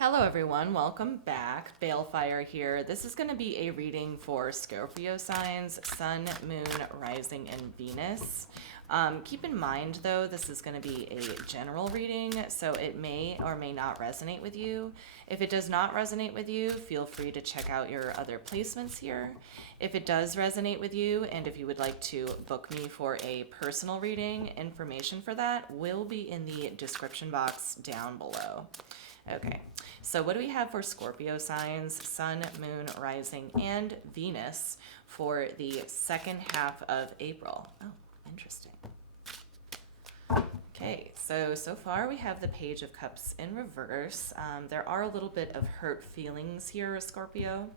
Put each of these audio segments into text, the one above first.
Hello everyone, welcome back. Balefire here. This is going to be a reading for Scorpio signs, Sun, Moon, Rising, and Venus. Keep in mind though, this is going to be a general reading, so it may or may not resonate with you. If it does not resonate with you, feel free to check out your other placements here. If it does resonate with you, and if you would like to book me for a personal reading, information for that will be in the description box down below. Okay, so what do we have for Scorpio signs, Sun, Moon, Rising, and Venus for the second half of April? Oh, interesting. Okay, so far we have the Page of Cups in reverse. There are a little bit of hurt feelings here, Scorpio.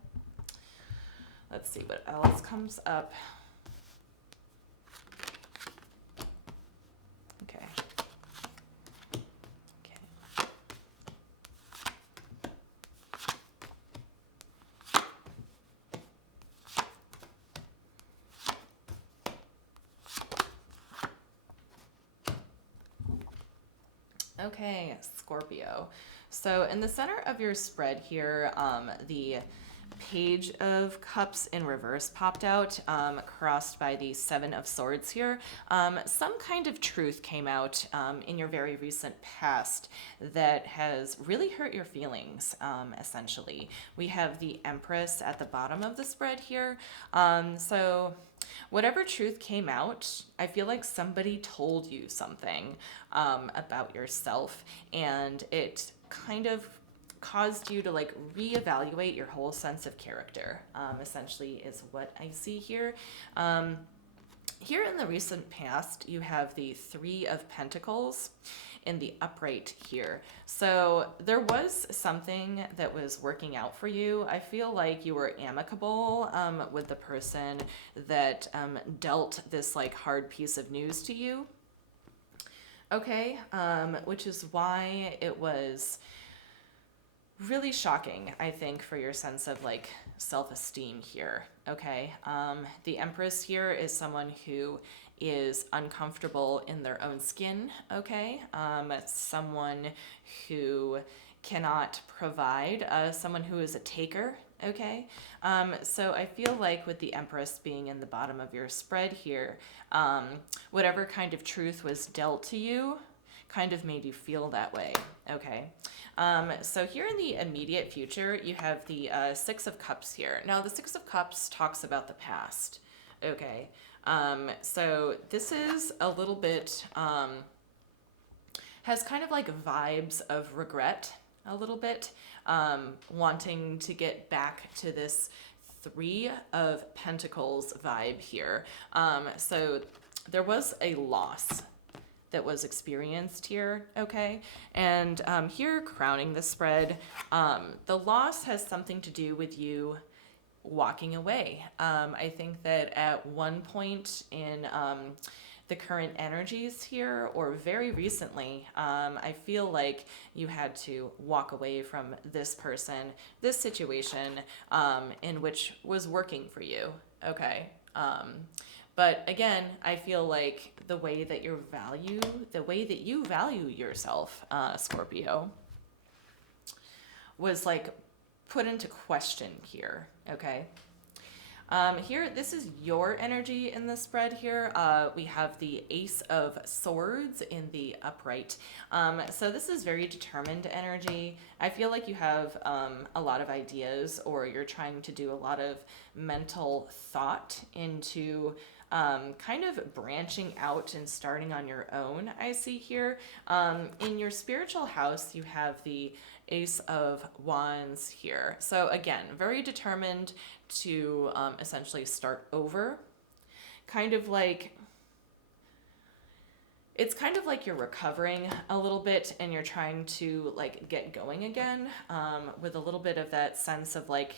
Let's see what else comes up. Okay. Okay, Scorpio. So in the center of your spread here, the Page of Cups in reverse popped out, crossed by the Seven of Swords here. Some kind of truth came out in your very recent past that has really hurt your feelings, essentially. We have the Empress at the bottom of the spread here. So whatever truth came out, I feel like somebody told you something about yourself, and it kind of caused you to like reevaluate your whole sense of character, essentially is what I see here. Here in the recent past, you have the Three of Pentacles in the upright here. So there was something that was working out for you. I feel like you were amicable with the person that dealt this like hard piece of news to you. Okay, which is why it was really shocking, I think, for your sense of like self-esteem here. Okay, the Empress here is someone who is uncomfortable in their own skin. Okay, someone who cannot provide, someone who is a taker. Okay, so I feel like with the Empress being in the bottom of your spread here, whatever kind of truth was dealt to you kind of made you feel that way. Okay, so here in the immediate future, you have the Six of Cups here. Now, the Six of Cups talks about the past. Okay, so this is a little bit, has kind of like vibes of regret a little bit, wanting to get back to this Three of Pentacles vibe here. So there was a loss that was experienced here, okay? And here, crowning the spread, the loss has something to do with you walking away. I think that at one point in the current energies here, or very recently, I feel like you had to walk away from this person, this situation, in which was working for you, okay? But again, I feel like the way that you value yourself, Scorpio, was like put into question here, okay? Here, this is your energy in the spread here. We have the Ace of Swords in the upright. So this is very determined energy. I feel like you have a lot of ideas, or you're trying to do a lot of mental thought into kind of branching out and starting on your own, I see here. In your spiritual house, you have the Ace of Wands here. So again, very determined to essentially start over. Kind of like, it's kind of like you're recovering a little bit and you're trying to like get going again, with a little bit of that sense of like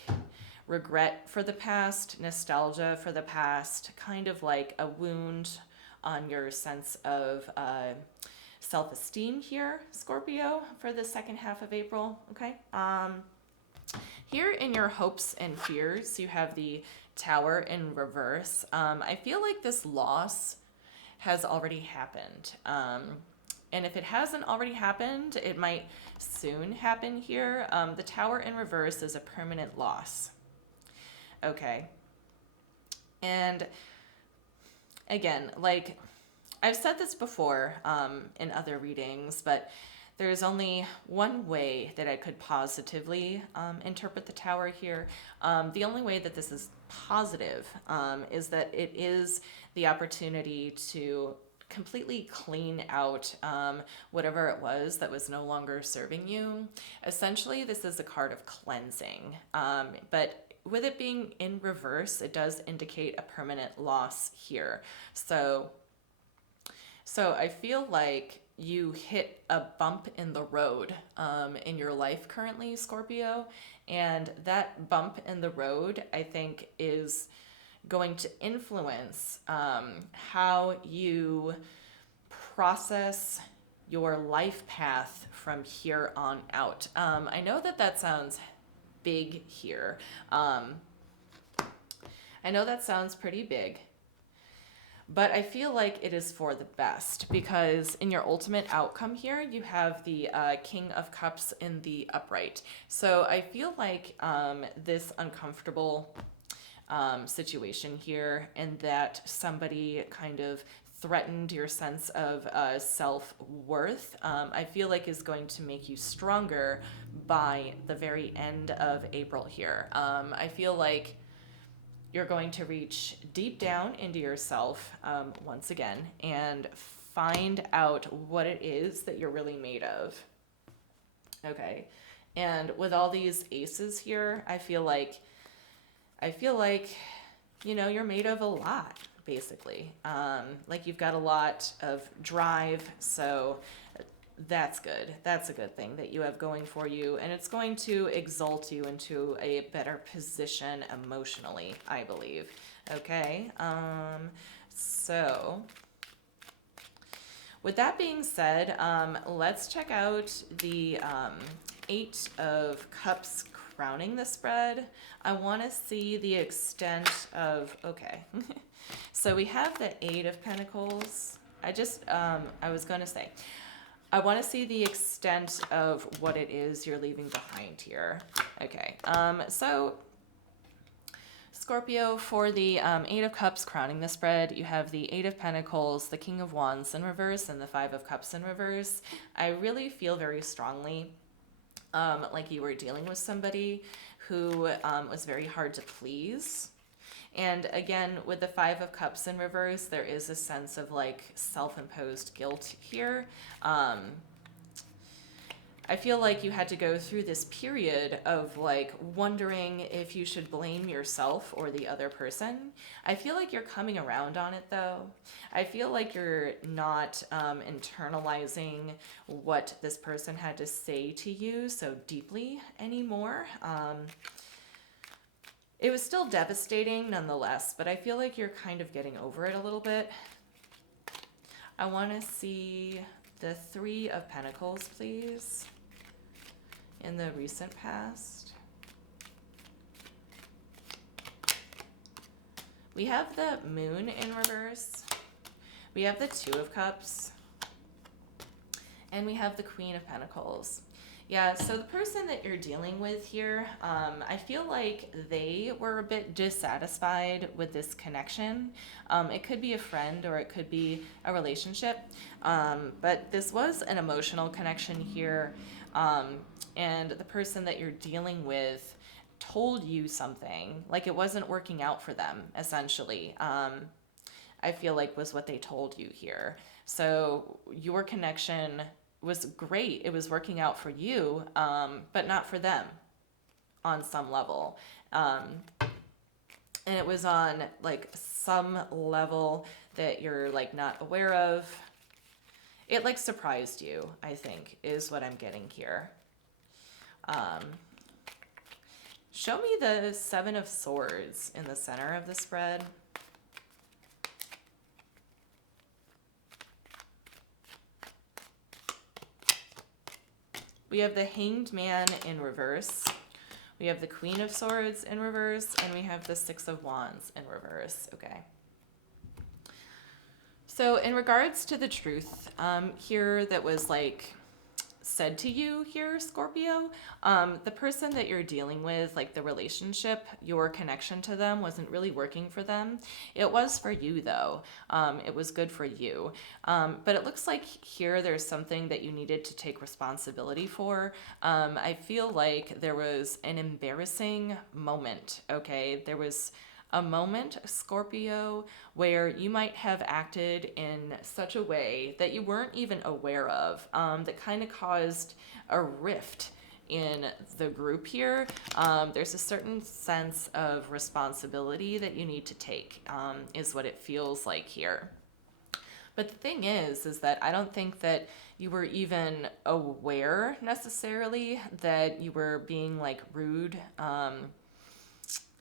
regret for the past, nostalgia for the past, kind of like a wound on your sense of self-esteem here, Scorpio, for the second half of April, okay? Here in your hopes and fears, you have the Tower in reverse. I feel like this loss has already happened. And if it hasn't already happened, it might soon happen here. The Tower in reverse is a permanent loss. Okay. And again, like I've said this before in other readings, but there's only one way that I could positively interpret the Tower here. The only way that this is positive is that it is the opportunity to completely clean out whatever it was that was no longer serving you. Essentially, this is a card of cleansing, but with it being in reverse, it does indicate a permanent loss here. So I feel like you hit a bump in the road in your life currently, Scorpio, and that bump in the road, I think, is going to influence how you process your life path from here on out. I know that sounds big here. I know that sounds pretty big. But I feel like it is for the best because in your ultimate outcome here, you have the King of Cups in the upright. So I feel like this uncomfortable situation here, and that somebody kind of threatened your sense of self-worth, I feel like is going to make you stronger by the very end of April here. I feel like you're going to reach deep down into yourself once again and find out what it is that you're really made of. Okay. And with all these aces here, I feel like, you know, you're made of a lot, basically. Like you've got a lot of drive, so that's good. That's a good thing that you have going for you, and it's going to exalt you into a better position emotionally, I believe. Okay, so with that being said, let's check out the Eight of Cups crowning the spread. I want to see the extent of, okay. So we have the Eight of Pentacles. I was going to say, I want to see the extent of what it is you're leaving behind here. Okay, so Scorpio, for the Eight of Cups crowning the spread, you have the Eight of Pentacles, the King of Wands in reverse, and the Five of Cups in reverse. I really feel very strongly like you were dealing with somebody who was very hard to please. And again, with the Five of Cups in reverse, there is a sense of like self-imposed guilt here. I feel like you had to go through this period of like wondering if you should blame yourself or the other person. I feel like you're coming around on it though. I feel like you're not internalizing what this person had to say to you so deeply anymore. It was still devastating nonetheless, but I feel like you're kind of getting over it a little bit. I want to see the Three of Pentacles, please, in the recent past. We have the Moon in reverse. We have the Two of Cups. And we have the Queen of Pentacles. Yeah, so the person that you're dealing with here, I feel like they were a bit dissatisfied with this connection. It could be a friend or it could be a relationship, but this was an emotional connection here, and the person that you're dealing with told you something, like it wasn't working out for them, essentially. I feel like was what they told you here. So your connection was great. It was working out for you, but not for them on some level. And it was on like some level that you're like not aware of. It like surprised you, I think, is what I'm getting here. Show me the Seven of Swords in the center of the spread. We have the Hanged Man in reverse. We have the Queen of Swords in reverse, and we have the Six of Wands in reverse. Okay. So in regards to the truth here that was like said to you here, Scorpio, the person that you're dealing with, like the relationship, your connection to them wasn't really working for them. It was for you though. It was good for you. But it looks like here there's something that you needed to take responsibility for. I feel like there was an embarrassing moment, okay? There was a moment, Scorpio, where you might have acted in such a way that you weren't even aware of, that kind of caused a rift in the group here. There's a certain sense of responsibility that you need to take, is what it feels like here. But the thing is that I don't think that you were even aware necessarily that you were being like rude.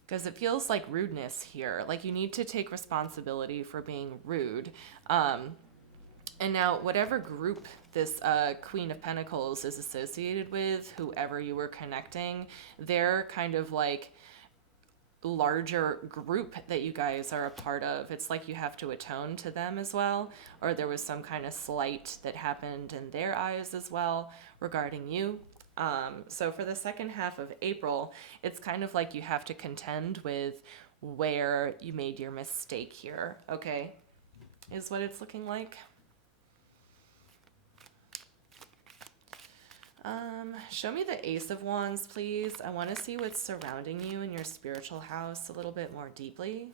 Because it feels like rudeness here. Like you need to take responsibility for being rude. And now, whatever group this Queen of Pentacles is associated with, whoever you were connecting, they're kind of like larger group that you guys are a part of. It's like you have to atone to them as well, or there was some kind of slight that happened in their eyes as well regarding you. So for the second half of April, it's kind of like you have to contend with where you made your mistake here, okay? Is what it's looking like. Show me the Ace of Wands, please. I want to see what's surrounding you in your spiritual house a little bit more deeply.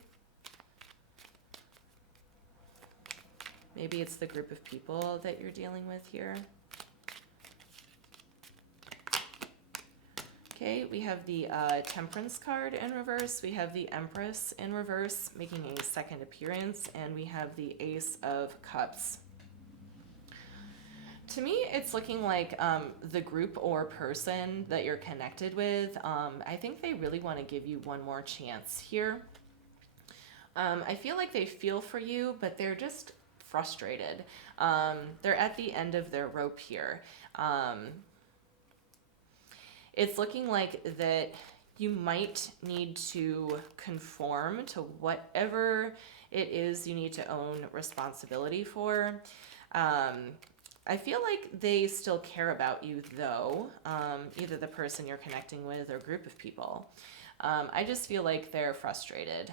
Maybe it's the group of people that you're dealing with here. Okay, we have the Temperance card in reverse. We have the Empress in reverse, making a second appearance. And we have the Ace of Cups. To me, it's looking like the group or person that you're connected with, I think they really want to give you one more chance here. I feel like they feel for you, but they're just frustrated. They're at the end of their rope here. It's looking like that you might need to conform to whatever it is you need to own responsibility for. I feel like they still care about you though, either the person you're connecting with or group of people. I just feel like they're frustrated.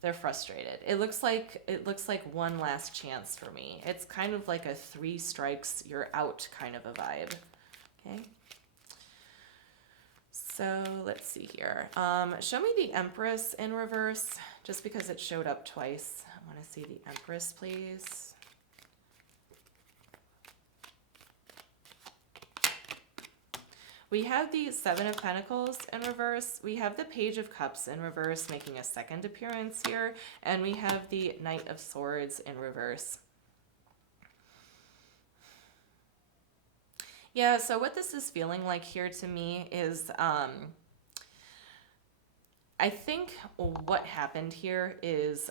They're frustrated. It looks like one last chance for me. It's kind of like a 3 strikes, you're out kind of a vibe. Okay. So let's see here. Show me the Empress in reverse, just because it showed up twice. I want to see the Empress, please. We have the Seven of Pentacles in reverse. We have the Page of Cups in reverse, making a second appearance here. And we have the Knight of Swords in reverse. Yeah, so what this is feeling like here to me is, I think what happened here is,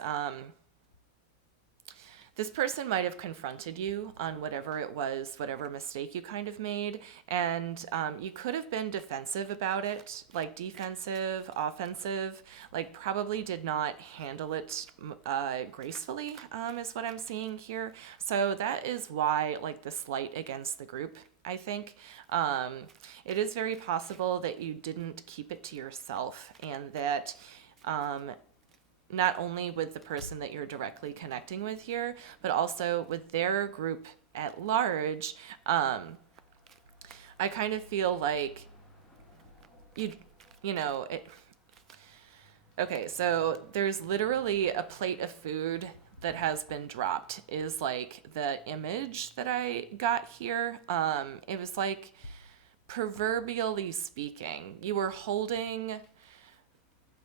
this person might have confronted you on whatever it was, whatever mistake you kind of made, and you could have been defensive about it, like defensive, offensive, like probably did not handle it gracefully, is what I'm seeing here. So that is why, like, the slight against the group, I think. It is very possible that you didn't keep it to yourself, and that not only with the person that you're directly connecting with here, but also with their group at large. I kind of feel like you know, it. Okay, so there's literally a plate of food that has been dropped is like the image that I got here. It was like, proverbially speaking, you were holding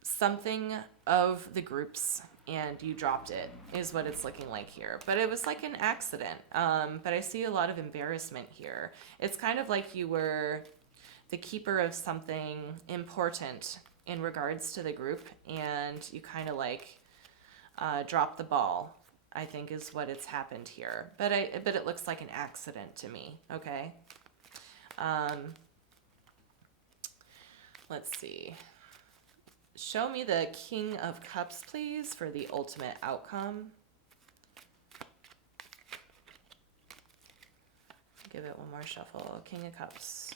something of the groups and you dropped it, is what it's looking like here. But it was like an accident. But I see a lot of embarrassment here. It's kind of like you were the keeper of something important in regards to the group, and you kind of like dropped the ball, I think is what it's happened here. But it looks like an accident to me, okay? Let's see. Show me the King of Cups, please, for the ultimate outcome. give it one more shuffle. King of Cups.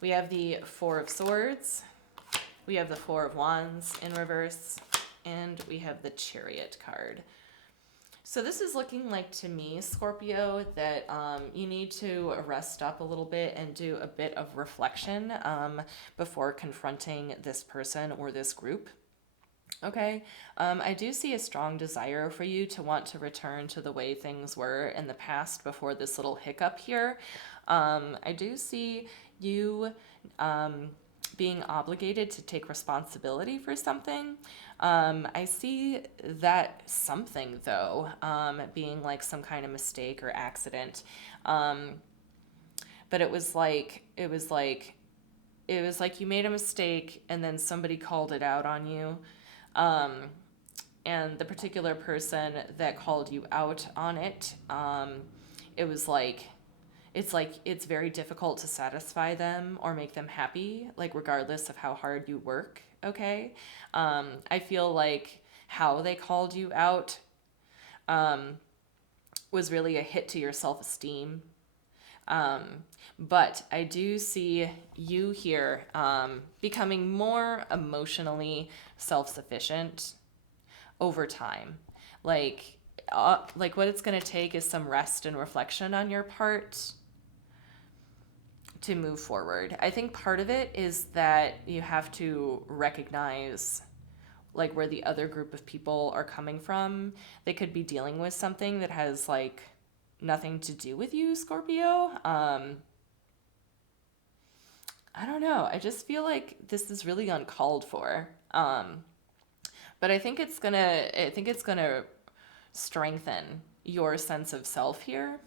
We have the Four of Swords. We have the Four of Wands in reverse. And we have the Chariot card. So this is looking like to me, Scorpio, that you need to rest up a little bit and do a bit of reflection before confronting this person or this group. Okay, I do see a strong desire for you to want to return to the way things were in the past before this little hiccup here. I do see you being obligated to take responsibility for something. I see that something, though, being like some kind of mistake or accident. But it was like you made a mistake and then somebody called it out on you. And the particular person that called you out on it, it was like, it's very difficult to satisfy them or make them happy, like regardless of how hard you work. Okay. I feel like how they called you out, was really a hit to your self-esteem. But I do see you here, becoming more emotionally self-sufficient over time. Like what it's going to take is some rest and reflection on your part to move forward. I think part of it is that you have to recognize like where the other group of people are coming from. They could be dealing with something that has like nothing to do with you, Scorpio. I don't know. I just feel like this is really uncalled for. But I think it's gonna strengthen your sense of self here,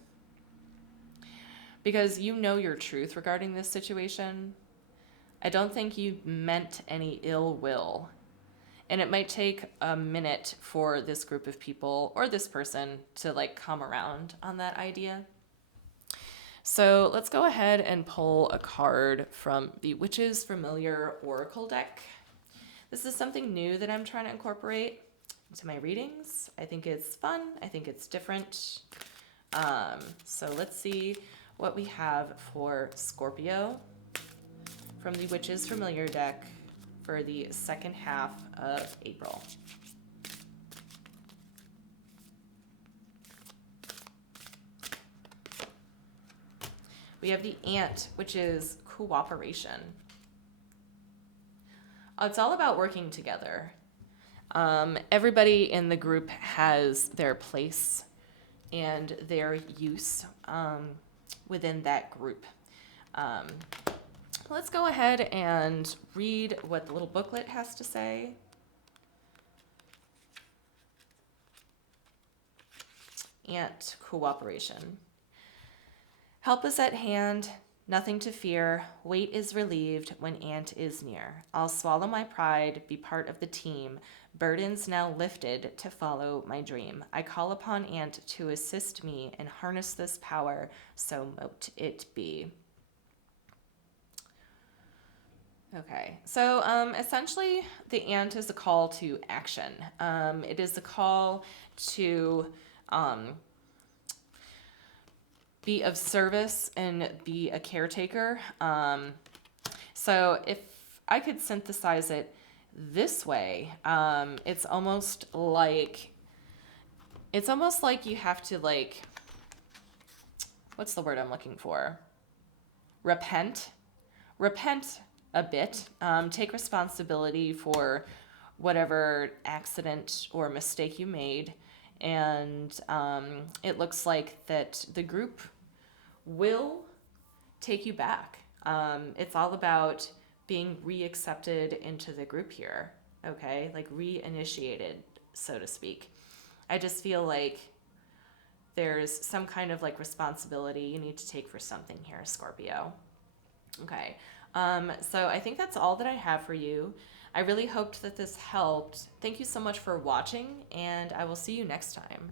because you know your truth regarding this situation. I don't think you meant any ill will. And it might take a minute for this group of people or this person to like come around on that idea. So let's go ahead and pull a card from the Witch's Familiar Oracle deck. This is something new that I'm trying to incorporate into my readings. I think it's fun. I think it's different. So let's see what we have for Scorpio from the Witch's Familiar deck for the second half of April. We have the Ant, which is cooperation. It's all about working together. Everybody in the group has their place and their use within that group. Let's go ahead and read what the little booklet has to say. Ant cooperation. Help is at hand, nothing to fear. Weight is relieved when Ant is near. I'll swallow my pride, be part of the team. Burdens now lifted to follow my dream. I call upon Ant to assist me and harness this power, so mote it be. Okay, so essentially the Ant is a call to action. It is a call to be of service and be a caretaker. So if I could synthesize it this way, it's almost like you have to like, what's the word I'm looking for? Repent a bit, take responsibility for whatever accident or mistake you made. And it looks like that the group will take you back. It's all about being re-accepted into the group here, okay? Like reinitiated, so to speak. I just feel like there's some kind of like responsibility you need to take for something here, Scorpio. Okay, so I think that's all that I have for you. I really hoped that this helped. Thank you so much for watching, and I will see you next time.